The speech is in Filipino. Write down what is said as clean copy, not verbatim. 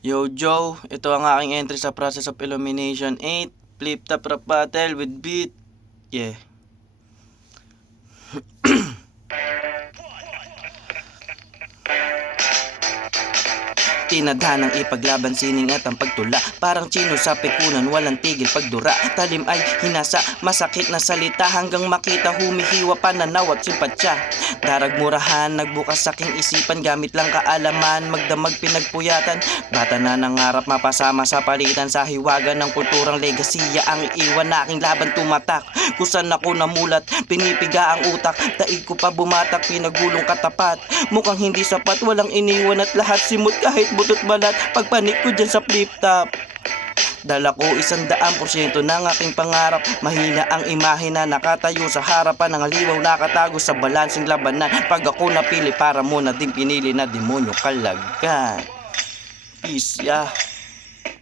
Yo Joe, ito ang aking entry sa process of illumination 8, flip top rap battle with beat. Yeah. Tinadhanang ipaglaban sining at ang pagtula. Parang chino sa pekunan, walang tigil pagdura. Talim ay hinasa, masakit na salita. Hanggang makita humihiwa pananaw at simpatsya. Daragmurahan, nagbukas aking isipan. Gamit lang kaalaman, magdamag pinagpuyatan. Bata na nangarap mapasama sa palitan. Sa hiwaga ng kulturang legasiya ang iwan na aking laban tumatak. Kusan ako namulat, pinipiga ang utak. Daig ko pa bumatak, pinagulong katapat. Mukhang hindi sapat, walang iniwan at lahat simot kahit butot balat. Pagpanik ko dyan sa flip top, dala ko 100% ng aking pangarap. Mahina ang imahe na nakatayo sa harapan ng aliwaw, nakatago sa balansing labanan. Pag ako napili para mo na din pinili na demonyo kalagan. Peace, yeah.